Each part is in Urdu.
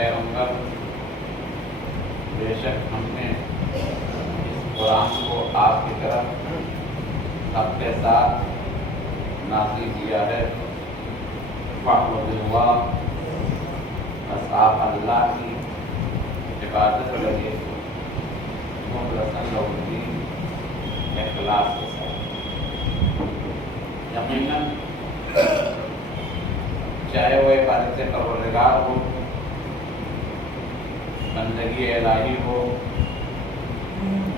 پیغمبر بے شک ہم نے اس قرآن کو آپ کی طرف حق کے ساتھ نازل کیا ہے۔ فاعبدوا اللہ، بس آپ اللہ کی عبادت لگے مخلصاً لہ الدین، اخلاص کے ساتھ۔ یقیناً چاہے وہ عبادت پروردگار ہو، بندگی الہی ہو،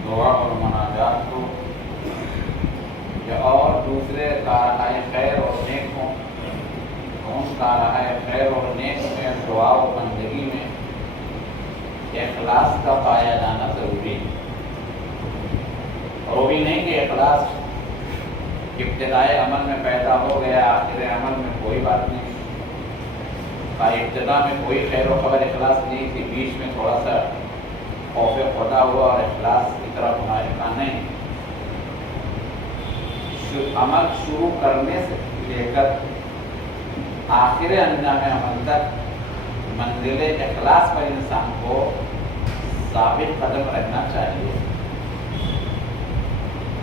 دعا اور مناجات ہو، یا اور دوسرے کارہائے خیر اور نیک ہوں، ان کارہائے خیر اور نیک میں، دعا و بندگی میں اخلاص کا پایا جانا ضروری ہے۔ اور وہ بھی نہیں کہ اخلاص ابتدائے عمل میں پیدا ہو گیا، آخر عمل میں کوئی بات نہیں، ابتدا میں کوئی خیر و خبر اخلاص نہیں تھی، بیچ میں تھوڑا سا خوف خدا ہوا اور اخلاص کی طرف مائلہ نہیں۔ عمل شروع کرنے سے لے کر آخر انجام عمل تک منزل اخلاص پر انسان کو ثابت قدم رہنا چاہیے۔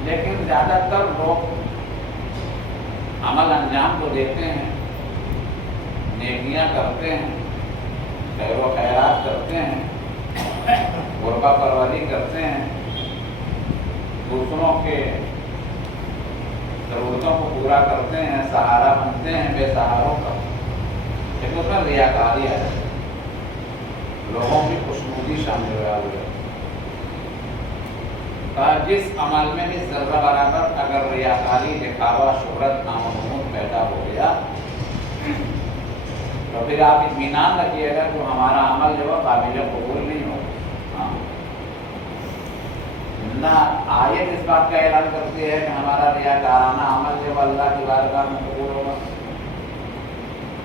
لیکن زیادہ تر لوگ عمل انجام تو دیتے ہیں، نیکیاں کرتے ہیں، خیر و خیرات کرتے ہیں، غربہ پروری کرتے ہیں، دوسروں کے ضرورتوں کو پورا کرتے ہیں، سہارا بنتے ہیں بے سہاروں کا، لیکن اس میں ریاکاری ہے، لوگوں کی خوشنودی شامل ہوئی ہے۔ جس عمل میں بھی ذرہ برابر اگر ریاکاری، دکھاوا، شہرت، نام و نمود پیدا ہو گیا تو پھر آپ اطمینان رکھیے گا کہ ہمارا عمل جو ہے قابل قبول نہیں ہوگا۔ نہ آیت اس بات کا اعلان کرتی ہے کہ ہمارا ریاکارانہ عمل جو اللہ کی بارگاہ میں قبول ہوگا،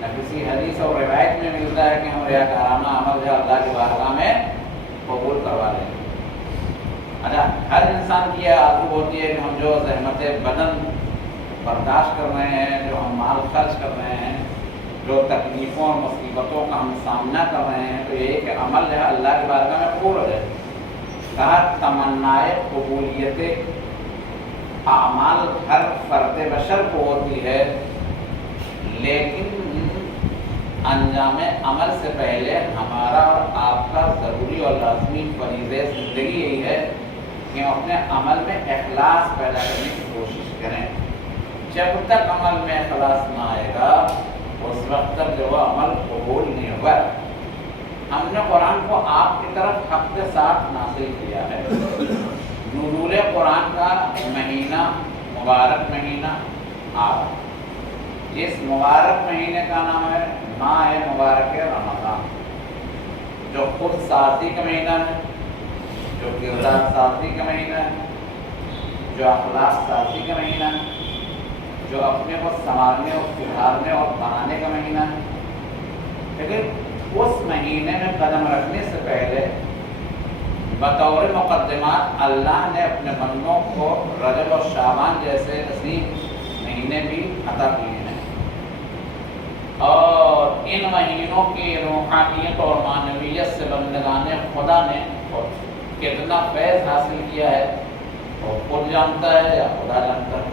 نہ کسی حدیث اور روایت میں ملتا ہے کہ ہم ریاکارانہ عمل جو اللہ کی بارگاہ میں قبول کروا لیں گے۔ اچھا، ہر انسان کی یہ آرزو ہوتی ہے کہ ہم جو زحمت بدن برداشت کر رہے ہیں، جو ہم مال خرچ کر رہے ہیں، جو تکلیفوں اور مصیبتوں کا ہم سامنا کر رہے ہیں، تو یہ کہ عمل جو ہے اللہ کی بارگاہ میں قبول ہو جائے۔ کہا تمنائے قبولیت اعمال ہر فرد بشر کو ہوتی ہے، لیکن انجام عمل سے پہلے ہمارا اور آپ کا ضروری اور لازمی فریضہ زندگی یہی ہے کہ ہم اپنے عمل میں اخلاص پیدا کرنے کی کوشش کریں۔ جب تک عمل میں اخلاص نہ آئے گا اس وقت تک جو عمل قبول نہیں ہوگا۔ ہم نے قرآن کو آپ کی طرف حق کے ساتھ نازل کیا ہے۔ نزول قرآن کا مہینہ، مبارک مہینہ آپ، اس مبارک مہینے کا نام ہے ماہ مبارک رمضان، جو خود سازی کا مہینہ ہے، جو کردار سازی کا مہینہ ہے، جو اخلاق سازی کا مہینہ ہے، جو اپنے کو سنوارنے اور سدھارنے اور بنانے کا مہینہ ہے۔ لیکن اس مہینے میں قدم رکھنے سے پہلے بطور مقدمات اللہ نے اپنے بندوں کو رجب اور شعبان جیسے عظیم مہینے بھی عطا کیے ہیں، اور ان مہینوں کی روحانیت اور معنویت سے بندگان خدا نے کتنا فیض حاصل کیا ہے وہ خود جانتا ہے یا خدا جانتا ہے۔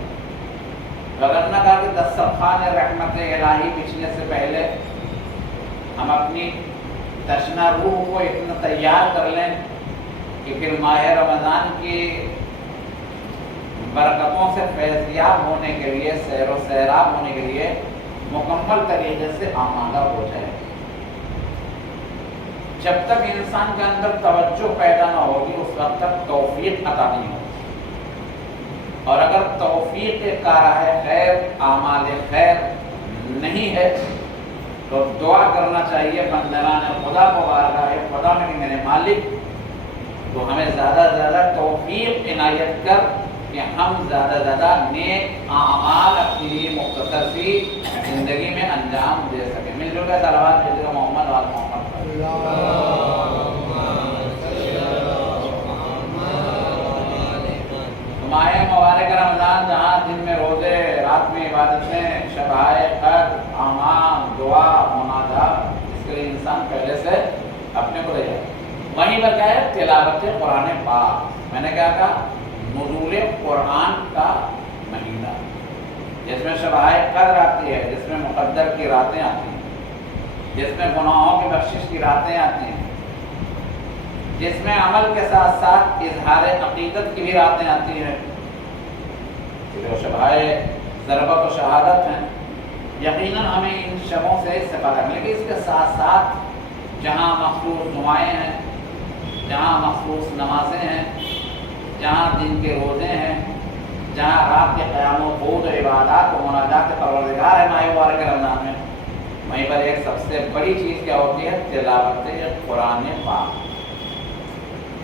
وگرنہ کہا کہ دسترخوان رحمت الہی بچھنے سے پہلے ہم اپنی تشنہ روح کو اتنا تیار کر لیں کہ پھر ماہ رمضان کی برکتوں سے فیضیاب ہونے کے لیے، سیر و سیراب ہونے کے لیے مکمل طریقے سے آمادہ ہو جائے۔ جب تک انسان کے اندر توجہ پیدا نہ ہوگی اس وقت تک توفیق عطا نہیں ہوگی، اور اگر توفیق کارہ خیر، اعمال خیر نہیں ہے تو دعا کرنا چاہیے بندگان خدا کو بارگاہ خدا میں کہ میرے مالک تو ہمیں زیادہ سے زیادہ توفیق عنایت کر کہ ہم زیادہ سے زیادہ نیک اعمال اپنی مختصر سی زندگی میں انجام دے سکیں۔ مل جل کر صلوات بھیجیے محمد و آل محمد۔ ماہ مبارک رمضان جہاں دن میں روزے، رات میں عبادتیں، شبائے قدر، اعمال، دعا، مناجات، اس کے لیے انسان پہلے سے وہیں پر کیا ہے تلاوت قرآن پاک. میں نے کیا کہا نزول قرآن کا مہینہ جس میں شبائے قدر آتی ہے، جس میں مقدر کی راتیں آتی ہیں، جس میں گناہوں کی بخشش کی راتیں آتی ہیں، جس میں عمل کے ساتھ ساتھ اظہار عقیدت کی بھی راتیں آتی ہیں، جو شبائے ضربت و شہادت ہیں. یقیناً ہمیں ان شبوں سے استفادہ ہے، لیکن اس کے ساتھ ساتھ جہاں مخصوص دعائیں ہیں، جہاں مخصوص نمازیں ہیں، جہاں دن کے روزے ہیں، جہاں رات کے قیام و قعود و عبادات و مناجات پروردگار ہے ماہ مبارک رمضان میں، وہیں پر ایک سب سے بڑی چیز کیا ہوتی ہے تلاوت قرآن پاک.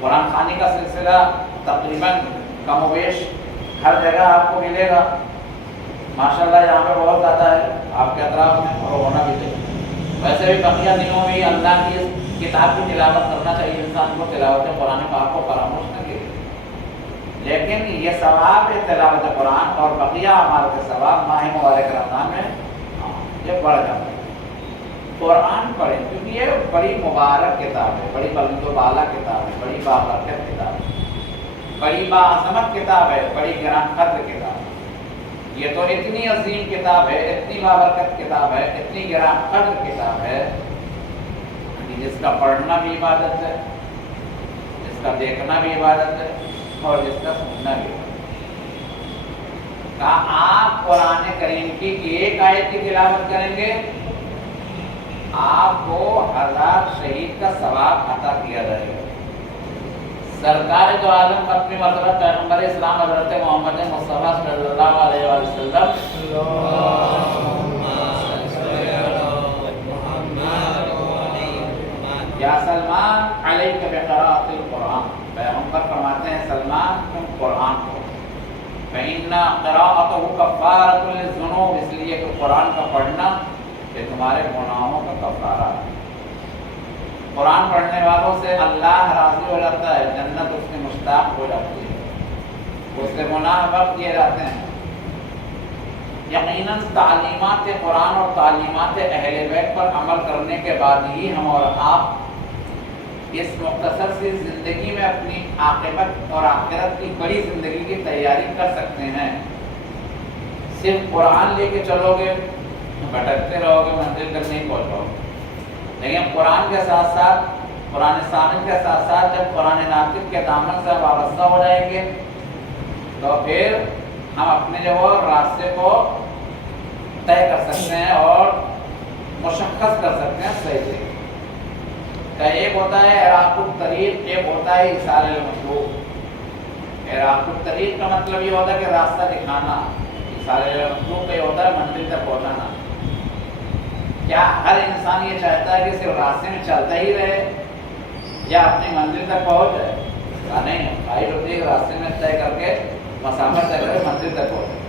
قرآن خوانی کا سلسلہ تقریباً کم و بیش ہر جگہ آپ کو ملے گا. ماشاءاللہ یہاں پہ بہت زیادہ ہے آپ کے اطراف میں اور ہونا بھی چاہیے. ویسے بھی بقیہ دنوں میں اللہ کی کتاب کی تلاوت کرنا چاہیے انسان کو، تلاوت قرآن پاک کو فراموش نہ کیے. لیکن یہ ثواب ہے تلاوت قرآن اور بقیہ اعمال کے ثواب ماہ مبارک رمضان میں یہ بڑھ جاتا ہے. قرآن پڑھیں کیونکہ یہ بڑی مبارک کتاب ہے، بڑی بلند و بالا کتاب ہے، بڑی بابرکت کتاب ہے، بڑی باعظمت کتاب ہے، بڑی گران قدر کتاب ہے. یہ تو اتنی عظیم کتاب ہے، اتنی بابرکت کتاب ہے، اتنی گران قدر کتاب ہے کہ جس کا پڑھنا بھی عبادت ہے، جس کا دیکھنا بھی عبادت ہے اور جس کا سننا بھی عبادت ہے. کہا آپ قرآن کریم کی ایک آیت کی تلاوت کریں گے آپ کو 1000 شہید کا ثواب عطا کیا جائے گا. سرکار دو عالم ختم مرتبہ پیغمبر اسلام حضرت محمد مصطفیٰ صلی اللہ علیہ وسلم یا سلمان علیک بقراءۃ القرآن، پیغمبر فرماتے ہیں سلمان تم قرآن پڑھو. فإن قراءته کفارۃ للذنوب، اس لیے کہ قرآن کا پڑھنا کہ تمہارے گناہوں کا کفارہ ہے. قرآن پڑھنے والوں سے اللہ راضی ہو جاتا ہے، جنت اس کی مشتاق ہو جاتی ہے، اس سے گناہ بخش کیے جاتے ہیں. یقیناً تعلیمات قرآن اور تعلیمات اہل بیت پر عمل کرنے کے بعد ہی ہم اور آپ اس مختصر سی زندگی میں اپنی عاقبت اور آخرت کی بڑی زندگی کی تیاری کر سکتے ہیں. صرف قرآن لے کے چلو گے بھٹکتے رہو گے، منزل تک نہیں پہنچ پاؤ گے. لیکن قرآن کے ساتھ ساتھ، قرآن ثابت کے ساتھ ساتھ جب قرآن ناطق کے دامن سے وابستہ ہو جائیں گے تو پھر ہم اپنے جو راستے کو طے کر سکتے ہیں اور مشخص کر سکتے ہیں صحیح سے. ایک ہوتا ہے اعراف الطریق، ایک ہوتا ہے ایصال المطلوب. اعراف الطریق کا مطلب یہ ہوتا ہے کہ راستہ دکھانا، ایصال المطلوب کا یہ ہوتا ہے منزل تک پہنچانا. کیا ہر انسان یہ چاہتا ہے کہ صرف راستے میں چلتا ہی رہے یا اپنی منزل تک پہنچ جائے؟ نہیں، خواہش ہوتی ہے راستے میں طے کر کے مسافت طے کرے منزل تک پہنچ جائے.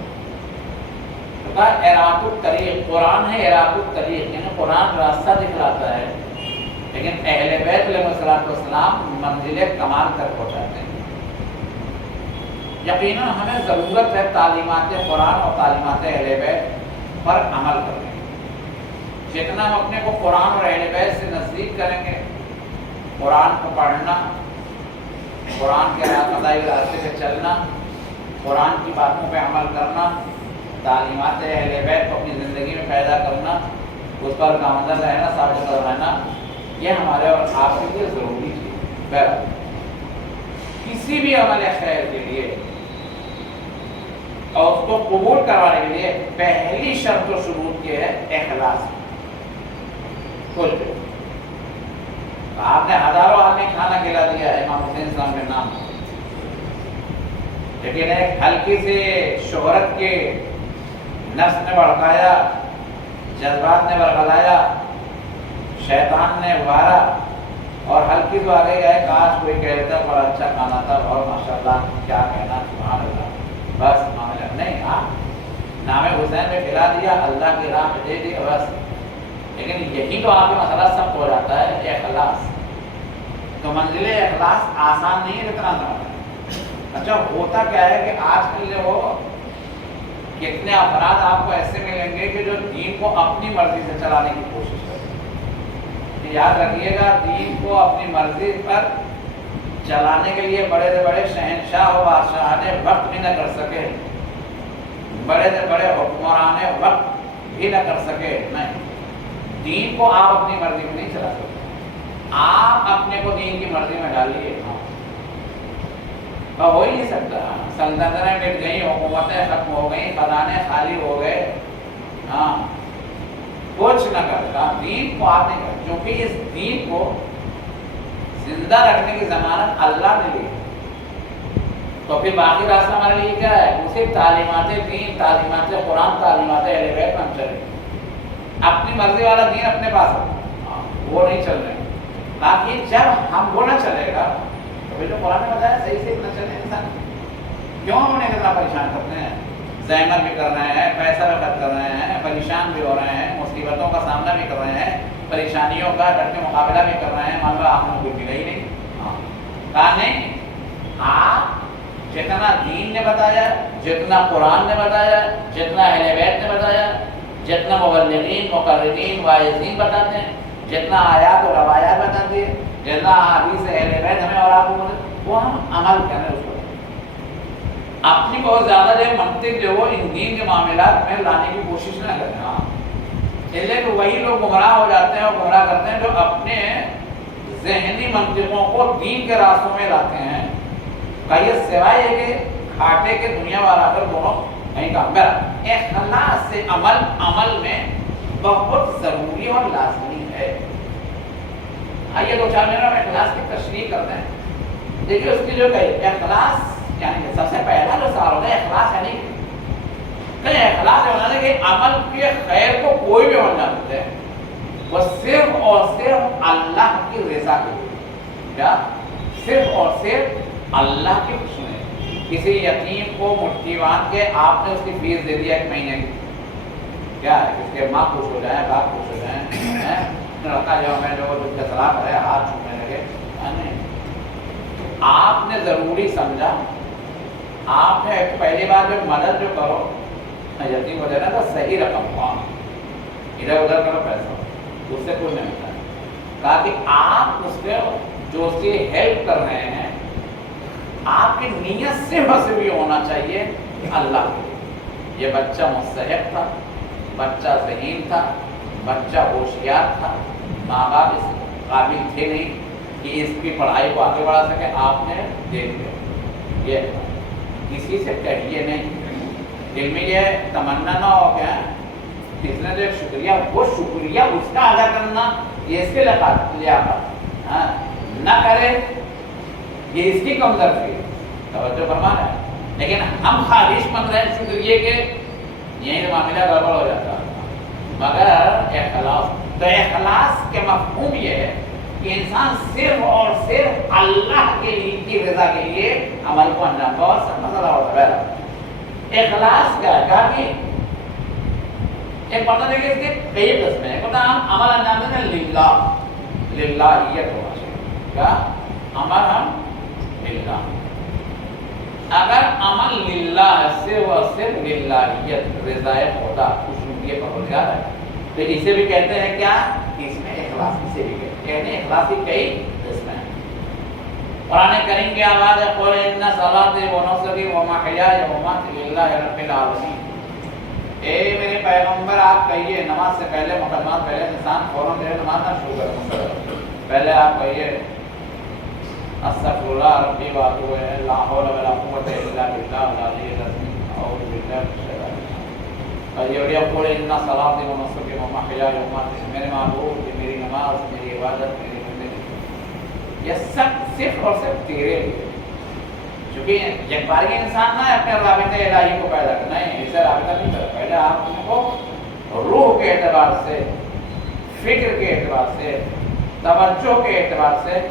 تو کہا اعراف الطریق، قرآن ہے اعراف الطریق، یعنی قرآن راستہ دکھلاتا ہے لیکن اہل بیت علیہ السلام منزل کمال تک پہنچاتے ہیں. یقیناً ہمیں ضرورت ہے تعلیمات قرآن اور تعلیمات اہل بیت پر عمل کرنے. جتنا ہم اپنے کو قرآن اور اہل بیت سے نزدیک کریں گے، قرآن کو پڑھنا، قرآن کے بتائے ہوئے راستے پہ چلنا، قرآن کی باتوں پہ عمل کرنا، تعلیمات اہل بیت کو اپنی زندگی میں پیدا کرنا، اس پر گامزن رہنا، ثابت رہنا، یہ ہمارے اور آپ کے لیے ضروری چیز ہے. کسی بھی عمل خیر کے لیے اور اس کو قبول کروانے کے لیے پہلی شرط و شروط یہ ہے اخلاص. آپ نے ہزاروں آدمی کھانا کھلا دیا ہے امام حسین صاحب کے نام، لیکن ایک ہلکی سے شہرت کے نفس نے بڑھکایا، جذبات نے برگلایا، شیطان نے ابھارا اور ہلکی تو آگے گئے. کاش کوئی کہتا بڑا اچھا کھانا تھا اور ماشاءاللہ کیا کہنا، سبحان اللہ، بس معاملہ نہیں. نام حسین میں کھلا دیا، اللہ کی راہ میں دے دیا بس. لیکن یہی تو آپ کا مسئلہ سب ہو جاتا ہے اخلاص. تو منزل اخلاص آسان نہیں ہے اتنا زیادہ. اچھا ہوتا کیا ہے کہ آج کل جو ہو کتنے افراد آپ کو ایسے ملیں گے کہ جو دین کو اپنی مرضی سے چلانے کی کوشش کریں. یاد رکھیے گا دین کو اپنی مرضی پر چلانے کے لیے بڑے سے بڑے شہنشاہ و بادشاہ وقت بھی نہ کر سکے، بڑے سے بڑے حکمران وقت بھی نہ کر سکے، نہیں، دین کو آپ اپنی مرضی میں نہیں چلا سکتے، آپ اپنے کو دین کی مرضی میں ڈالیے، ہو ہی نہیں سکتا۔ سلطنتیں مٹ گئی، حکومتیں ختم ہو گئیں، خزانے خالی ہو گئے، ہاں کچھ نہ کرتا، دین کو آپ نہیں کرتا، کیونکہ اس دین کو زندہ رکھنے کی ضمانت اللہ نے لی، تو پھر باقی راستہ ہمارے لیے کیا ہے؟ صرف تعلیمات دین، تعلیمات قرآن، تعلیمات اہل بیت پر ہم چلیں، اپنی مرضی والا دین اپنے پاس ہے، وہ نہیں چل رہے، باقی جب ہم وہ نہ چلے گا تو جو قرآن نے بتایا صحیح سے نہ چلے انسان، کیوں ہم انہیں کتنا پریشان کرتے ہیں، زحمت بھی کر رہے ہیں، پیسہ بھی خرچ کر رہے ہیں، پریشان بھی ہو رہے ہیں، مصیبتوں کا سامنا بھی کر رہے ہیں، پریشانیوں کا ڈٹ کے مقابلہ بھی کر رہے ہیں، مان لو آپ نے کوئی ملا ہی نہیں، کہا نہیں، آپ جتنا دین نے بتایا، جتنا قرآن نے بتایا، جتنا اہل بیت نے بتایا، جتنا مبلغین، مقررین، واعظین بتاتے ہیں، جتنا آیات و روایات بتاتے ہیں، جتنا حدیث اہل بیت ہمیں اور آپ کو وہ ہم عمل کریں اس کو، اپنی بہت زیادہ جو منطق جو وہ ان دین کے معاملات میں لانے کی کوشش نہ کریں، ہاں اس لیے کہ وہی لوگ گمراہ ہو جاتے ہیں اور گمراہ کرتے ہیں جو اپنے ذہنی منطقوں کو دین کے راستوں میں لاتے ہیں، یہ سوائے یہ کہ کھاٹے کے دنیا والا کر دونوں نہیں کام کرا۔ اخلاص سے عمل میں بہت ضروری اور لازمی ہے۔ آئیے دو چار منٹ میں اخلاص کی تشریح کرتے ہیں۔ دیکھیے اس کی جو کہی اخلاص یعنی سب سے پہلا جو سوال ہوتا ہے اخلاص یعنی کہ اخلاص یہ ہونا ہے کہ عمل کے خیر کو کوئی بھی ہونا چاہتے ہیں وہ صرف اور صرف اللہ کی رضا کے لیے، کیا صرف اور صرف اللہ کی خوشی میں۔ کسی یتیم کو مٹھی باندھ کے آپ نے اس کی فیس دے دیا 1 مہینے کی، کیا ہے اس کے ماں خوش ہو جائیں، باپ خوش ہو جائیں، لڑکا جو ہمیں جو کے سلام کرے ہاتھ چھونے لگے، آپ نے ضروری سمجھا، آپ نے پہلی بار جو مدد جو کرو یتیم ہو جائے نا تو صحیح رقم ہوا، ادھر ادھر کرو پیسہ اس سے کوئی نہیں ملتا، تاکہ آپ اس کے جو اس کی ہیلپ کر رہے ہیں آپ کی نیت سے بس بھی ہونا چاہیے اللہ کے لیے۔ یہ بچہ مستحق تھا، بچہ ذہین تھا، بچہ ہوشیار تھا، ماں باپ اس قابل تھے نہیں کہ اس کی پڑھائی کو آگے بڑھا سکے، آپ نے دیکھ لیا، یہ کسی سے کہیے نہیں، دل میں یہ تمنا نہ ہو کہ اس نے جو ایک شکریہ وہ شکریہ اس کا ادا کرنا یہ اس کے لیاقت نہ کرے، یہ اس کی کم درجی ہے، توجہ فرمانا ہے، لیکن ہم خواہش مند رہے شکریہ کے یہیں سے معاملہ گڑبڑ ہو جاتا ہے۔ مگر اخلاص، تو اخلاص کے مفہوم یہ ہے کہ انسان صرف اور صرف اللہ کے لیے کی رضا کے لیے عمل کو انجام دے، اور سب مسئلہ ہوتا ہے۔ اخلاص کیا ہے کہ ایک پتہ دیکھیں اس کے کئی قسمیں ہیں، پتہ ہم عمل انجام دیتے ہیں للہیت ہونا چاہیے، کیا عمل ہم للہ، اگر عمل للہ ہے صرف اور صرف للہیت رضا خدا خوشنودی پروردگار ہے تو اسے بھی کہتے ہیں کیا، اس میں اخلاص اسے بھی کہتے ہیں، اخلاص کی کئی قسمیں ہیں۔ قرآن کریم کی آواز ہے قل ان صلاتی و نسکی و محیای و مماتی للہ رب العالمین، اے میرے پیغمبر آپ کہیے، نماز سے پہلے مقدمات پہلے انسان فوراً دے نماز نہ شروع کرے، پہلے آپ کہیے استغفر اللہ ربی و اتوب الیہ لا حول ولا قوت الا باللہ العلی العظیم اعوذ باللہ من الشیطان الرجیم۔ یہ قول ان صلاتی و نسکی و محیای و مماتی، میرے معبود، میری نماز، میری عبادت، میری زندگی، یہ سب صرف اور صرف تیرے لیے، کیونکہ ایک بار یہ انسان نہ اپنے رابطے الہی کو پیدا کرنا ہے، اسے رابطہ نہیں کرتا، پہلے آپ کو روح کے اعتبار سے، فکر کے اعتبار سے، توجہ کے اعتبار سے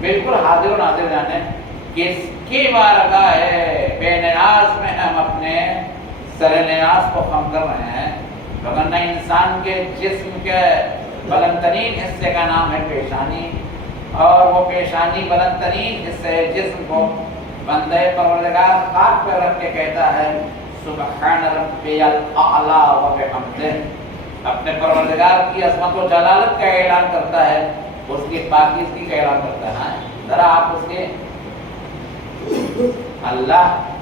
بالکل حاضر و ناظر جانے کس کی بارگاہ ہے بے نیاز میں ہم اپنے سر نیاز کو خم کر رہے ہیں، وگرنہ انسان کے جسم کے بلند ترین حصے کا نام ہے پیشانی، اور وہ پیشانی بلند ترین حصے جسم کو بندے پروردگار خاک پر رکھ کے کہتا ہے سبحان ربی الاعلی و بحمدہ، اپنے پروردگار کی عظمت و جلالت کا اعلان کرتا ہے، اس کی پاکیزگی کا اعلان کرتا ہے۔ ذرا آپ اس کے اللہ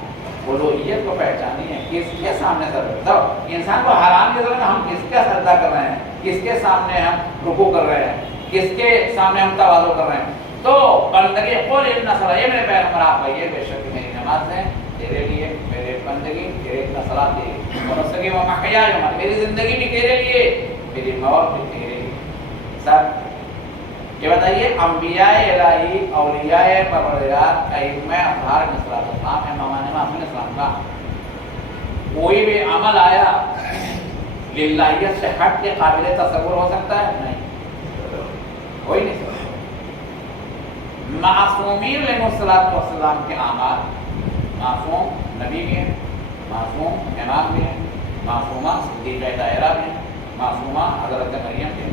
الوہیت کو پہچانی ہے، کس کے سامنے سر تو انسان کو حیران یہ ہم کس کا سجدہ کر رہے ہیں، کس کے سامنے ہم رکوع کر رہے ہیں، کس کے سامنے ہم تواضع کر رہے ہیں. تو بندگی قول ان صلاۃ، یہ میرے پیغمبر آپ کہیے بے شک میری نماز ہے تیرے لیے، میرے بندگی تیرے صلاۃ تیرے، اور سگے و محیا، میری زندگی بھی تیرے لیے، میری موت بھی تیرے لیے. سب یہ بتائیے انبیاء الہی، اولیاء پروردگار، ائمہ اطہار علیہ السلام، امام معصوم علیہ السلام کا کوئی بھی عمل آیا للہیت سے ہٹ کے قابل تصور ہو سکتا ہے؟ نہیں، کوئی نہیں سکتا. معصومین علیہ السلام کے اعمال، معصوم نبی بھی ہیں، معصوم امام بھی ہیں، معصومہ صدیقہ طاہرہ بھی ہیں، معصومہ حضرت مریم بھی ہیں.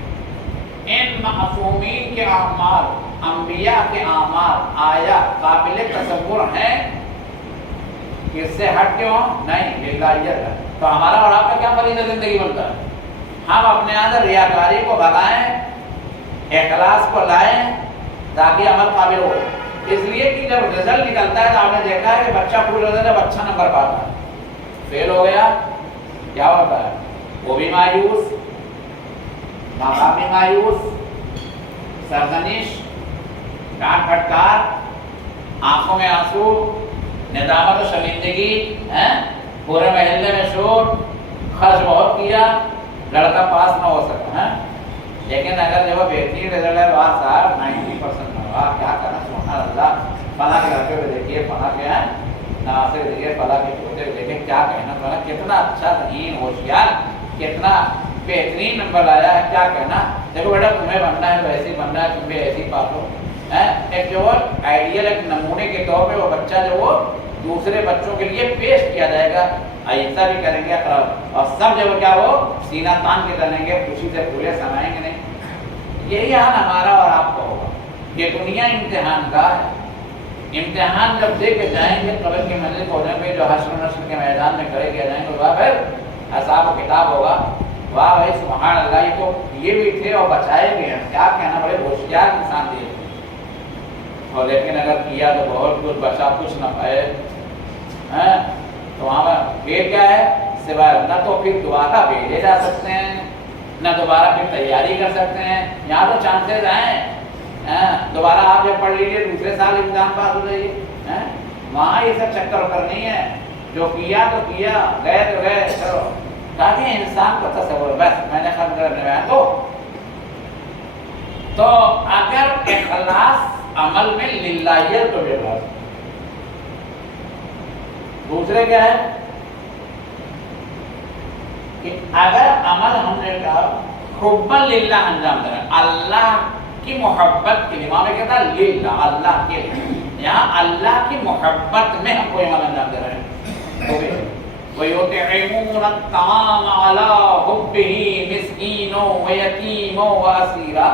ان معصومین کے اعمال، انبیاء کے اعمال آیا قابل تصور ہیں؟ کس سے ہٹ کے ہوں؟ نہیں، للہیت ہے. تو ہمارا اور آپ کا کیا فریضہ زندگی بنتا ہے؟ ہم اپنے اندر ریاکاری کو بھگائیں، اخلاص کو لائیں تاکہ عمل قابل ہو. اس لیے کہ جب رزلٹ نکلتا ہے تو آپ نے دیکھا ہے کہ بچہ فل ہوتا ہے جب اچھا نمبر پاتا ہے، فیل ہو گیا کیا ہوتا ہے؟ وہ بھی مایوس، ماں باپ بھی مایوس، سرزنش، ڈانٹ پھٹکار، آنکھوں میں آنسو، ندامت و شرمندگی، پورے محلے میں شور، خرچ بہت کیا، لڑکا پاس نہ ہو سکا. لیکن اگر جو بہترین رزلٹ ہے واہ صاحب 90% نمبر، کیا کرنا، سبحان اللہ، فلاں کے لڑکے کو دیکھیے، فلاں کے نواسے دیکھیے، فلاں کے پوتے کو دیکھیے، کیا کہنا، فلاں کتنا اچھا ذہین ہوشیار، کتنا بہترین نمبر لایا ہے، کیا کہنا. دیکھو بیٹا تمہیں بننا ہے تو ایسے ہی بننا ہے، تم بھی ایسے ہی پالو. ایک جو آئیڈیل، ایک نمونے کے طور پہ وہ بچہ جو وہ دوسرے بچوں کے لیے پیش کیا جائے گا، ایسا بھی کریں گے اور سب جب کیا وہ سینہ تان کے کریں گے، خوشی سے پورے سمائیں گے نہیں. یہی حال ہمارا اور آپ کا ہوگا. یہ دنیا امتحان کا ہے. امتحان جب دے کے جائیں گے قبر کی منزل پہنچنے پہ جو حشر و نشر کے میدان میں کھڑے کیا جائیں گے، وہاں پھر حساب و کتاب ہوگا. واہ بھائی سبحان اللہ، یہ تو یہ بھی تھے اور بچائے بھی ہیں، کیا کہنا، بڑے ہوشیار انسان تھے. اور لیکن اگر کیا تو بہت کچھ بچا، کچھ نہ پائے. تو وہاں پر یہ کیا ہے، سوائے نہ تو پھر دوبارہ بھیجے جا سکتے ہیں، نہ دوبارہ پھر تیاری کر سکتے ہیں. یہاں تو چانسز ہیں دوبارہ آپ جب پڑھ لیجیے دوسرے سال امتحان پاس ہو جائیے. وہاں یہ سب چکر وکر نہیں ہے، جو کیا تو کیا، گئے تو گئے. چلو تاکہ انسان کو تصور، بس میں نے ختم کرنے میں تو اگر اخلاص عمل میں للہیت تو بے. دوسرے کیا ہے کہ اگر عمل ہم نے کہا حبا للہ انجام دینا، اللہ کی محبت کے لیے، وہاں میں کہتا ہے للہ، اللہ کے لیے، یہاں اللہ کی محبت میں ہم کوئی عمل انجام دے رہے ہیں. وَيُطْعِمُونَ الطَّعَامَ عَلَىٰ حُبِّهِ مِسْكِينًا وَيَتِيمًا وَأَسِيرًا.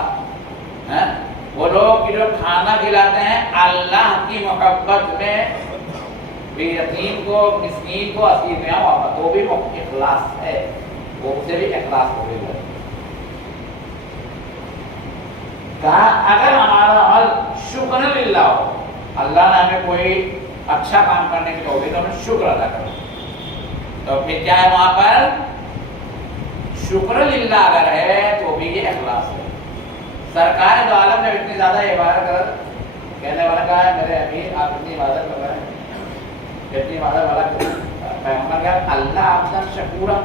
وہ لوگ جو کھانا کھلاتے ہیں اللہ کی محبت میں، یتیم کو، مسکین کو، اسیر میں تو بھی وہ اخلاص ہے، وہ اسے بھی اخلاص ہو گئی. کہا اگر ہمارا عمل شکر للہ ہو، اللہ نے ہمیں کوئی اچھا کام کرنے کی توفیق تو ہمیں شکر ادا کرو، تو پھر کیا ہے وہاں پر شکر للہ اگر ہے تو بھی یہ اخلاص ہے. سرکار دو عالم نے اتنی زیادہ عبادت کر کہنے والا کہا ہے میرے امیر آپ اتنی عبادت کر رہے ہیں، اتنی عبادت والا پیغمبر کہا اللہ آپ کا شکورا،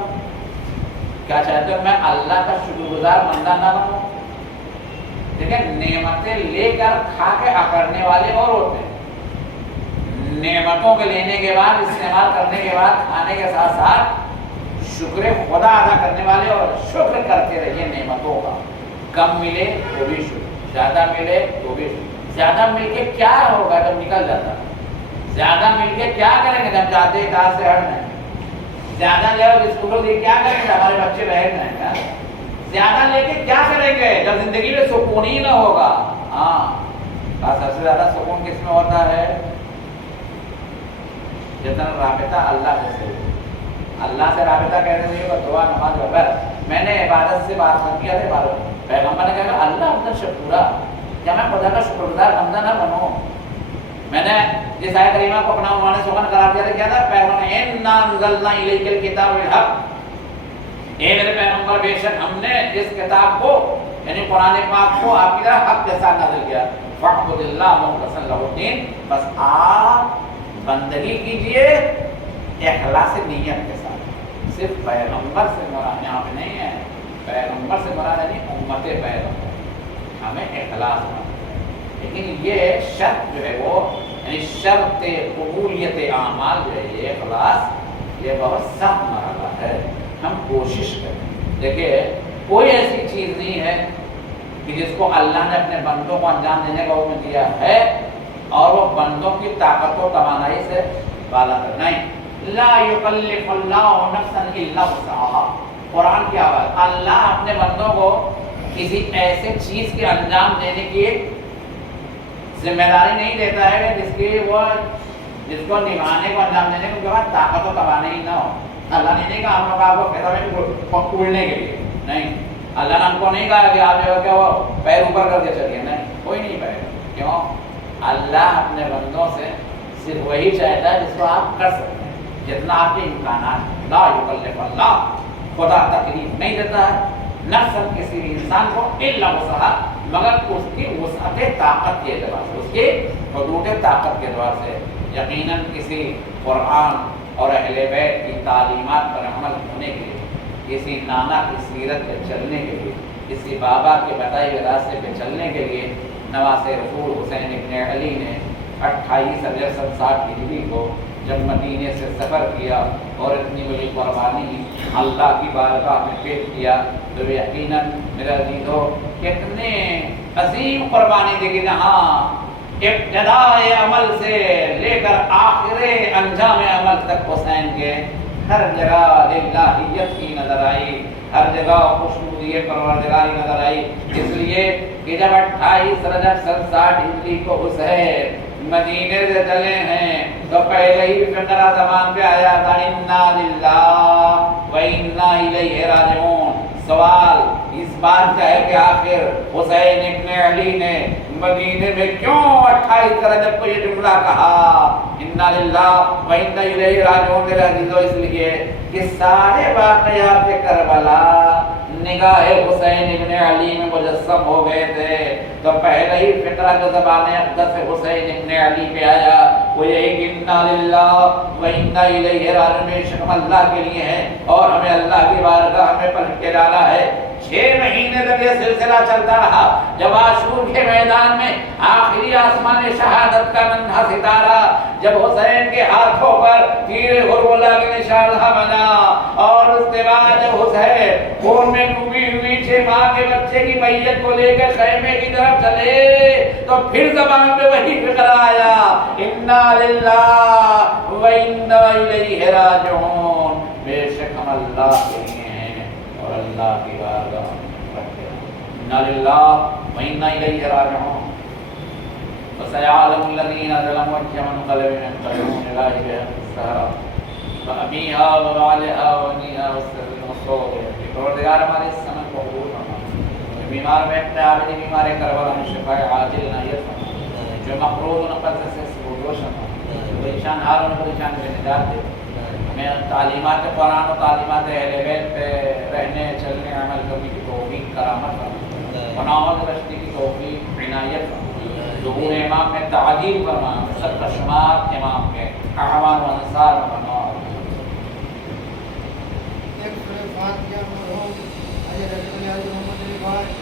کیا چاہتے ہو میں اللہ کا شکر گزار بندہ نہ بنوں؟ دیکھیں نعمتیں لے کر کھا کے اکڑنے والے اور ہوتے ہیں، نعمتوں کے لینے کے بعد، استعمال کرنے کے بعد، کھانے کے ساتھ ساتھ شکر خدا ادا کرنے والے، اور شکر کرتے رہیے نعمتوں کا. کم ملے تو بھی شکر، زیادہ ملے تو بھی شکر. زیادہ مل کے کیا ہوگا جب نکل جاتا، زیادہ مل کے کیا کریں گے جب جاتے کار سے ہٹ جائیں، زیادہ لے اور اسکول لے کیا کریں گے ہمارے بچے بیٹھ جائیں گے، زیادہ لے کے کیا کریں گے جب زندگی میں سکون ہی نہ ہوگا. ہاں سب سے زیادہ سکون کس میں ہوتا ہے؟ جتنا رابطہ اللہ سے، اللہ سے رابطہ کہتے ہوئے دعا نماز وغیرہ. میں نے عبادت سے بات کر کیا تھا، عبادت پیغمبر نے کہا اللہ اپنا شکورا، کیا میں خدا کا شکر گزار بندہ نہ بنوں؟ میں نے جس آیت کریمہ کو اپنا عنوان سخن قرار دیا تھا کیا تھا؟ پیغمبر اِنَّا أَنزَلْنَا إِلَيْكَ الْكِتَابَ بِالْحَقِّ، اے میرے پیغمبر بے شک ہم نے اس کتاب کو یعنی قرآن پاک کو آپ کی طرح حق کے ساتھ نازل کیا، فَاعْبُدِ اللَّهَ مُخْلِصًا لَهُ الدِّينَ، بس آپ بندگی کیجئے اخلاص نیت کے ساتھ۔ صرف پیغمبر سے مراد یہاں پہ نہیں ہے، پیغمبر سے مراد نہیں امت پیغمبر، ہمیں اخلاص ہے، لیکن یہ شرط جو ہے وہ یعنی شرط قبولیت اعمال جو ہے یہ اخلاص، یہ بہت سخت مرحلہ ہے، ہم کوشش کریں۔ دیکھیے کوئی ایسی چیز نہیں ہے کہ جس کو اللہ نے اپنے بندوں کو انجام دینے کا حکم دیا ہے اور وہ بندوں کی طاقت و توانائی سے بالا کر نہیں، لا یکلف اللہ نفسا الا وسعها، قرآن کی آواز، اللہ اپنے بندوں کو کسی ایسے چیز کے انجام دینے کی ذمہ داری نہیں دیتا ہے جس کو نبھانے کو انجام دینے کو طاقت و توانائی نہ ہو۔ اللہ نے نہیں کہا ہم لوگ آپ کو پیدا اڑنے کے لیے، نہیں، اللہ نے ہم کو نہیں کہا کہ آپ جو ہے کہ وہ پیر اوپر کر کے چلیے، نہیں، کوئی نہیں پائے گا۔ کیوں؟ اللہ اپنے بندوں سے صرف وہی چاہتا ہے جس کو آپ کر سکتے ہیں، جتنا آپ کے امکانات۔ لا یکلف اللہ، خدا تکلیف نہیں دیتا ہے نفسا کسی بھی انسان کو الا وسعها، مگر اس کی وسعت طاقت کے اعتبار سے، اس کی حدود طاقت کے اعتبار سے۔ یقیناً کسی قرآن اور اہل بیت کی تعلیمات پر عمل ہونے کے لیے، کسی نانا کی سیرت پہ چلنے کے لیے، کسی بابا کے بتائے ہوئے راستے پہ چلنے کے لیے نواز رسول حسین ابن علی نے 28 ہجری کو جب مدینے سے سفر کیا اور اتنی بڑی قربانی اللہ کی بارگاہ میں پیش کیا تو یقیناً میرا عزیزو کتنے عظیم قربانی دے گی، جہاں ابتدائے عمل سے لے کر آخر انجام عمل تک حسین کے ہر جگہ للہیت کی نظر آئی، ہر جگہ خوشنودی پروردگاری نظر آئی، اس لیے کہ جب 28 رجب 67 ہجری کو حسین مدینے سے چلے ہیں تو پہلے ہی فقرہ زبان پہ آیا تھا انا للہ و انا الیہ راجعون۔ سوال اس بات کا ہے کہ آخر حسین ابن علی نے مدینے میں کیوں 28 رجب کو یہ جملہ کہا انا للہ و انا الیہ راجعون؟ میرے عزیزو اس لیے کہ سارے واقعات کربلا نگاہ حسین ابن علی میں مجسم ہو گئے تھے، تو پہلے ہی فقرہ جو زبان اقدس حسین ابن علی پہ آیا وہ یہی کہ انا للہ و انا الیہ راجعون، ہم اللہ کے لیے ہیں اور ہمیں اللہ کی بارگاہ میں پلٹ کے ڈالا ہے۔ 6 مہینے تک یہ سلسلہ چلتا رہا، جب عاشور کے میدان میں آخری آسمان شہادت کا ننھا ستارہ جب حسین کے ہاتھوں پر تیر غرولہ کے نشانہ بنا اور اس کے بعد جب حسین خون میں ڈوبی ہوئی 6 ماہ کے بچے کی میت کو لے کر خیمے کی طرف چلے تو پھر زبان پہ وہی فکر آیا انا للہ و انا الیہ راجعون، بے شک ہم اللہ کے لیے ہیں اور اللہ کی بارگاہ میں رکھتے ہیں۔ انا للہ و انا الیہ راجعون، وسيعلم الذين ظلموا أيما منقلب ينقلبون إلى أهلهم مسرورا فأبيها وبعلها وبنيها والسر المصور۔ پروردگار ہمارے اس سمن کو قبول فرما، بیمار بیٹھتے عابدی بیمار کربلا میں شفا عاجل عنایت فرما، جو مقروض قرض سے سبودوش فرما، پریشان حال ان کو پریشان سے نجات دے، ہمیں تعلیمات قرآن و تعلیمات اہل بیت پہ رہنے چلنے عمل کرنے کی توفیق کرامت فرما، مناوت رشدی کی توفیق عنایت فرما، ظہور امام میں تعدیل فرما، سب شمار امام میں اعوان و انصار فرما۔ ایک فاتحہ مرحوم حضرت علی محمد علی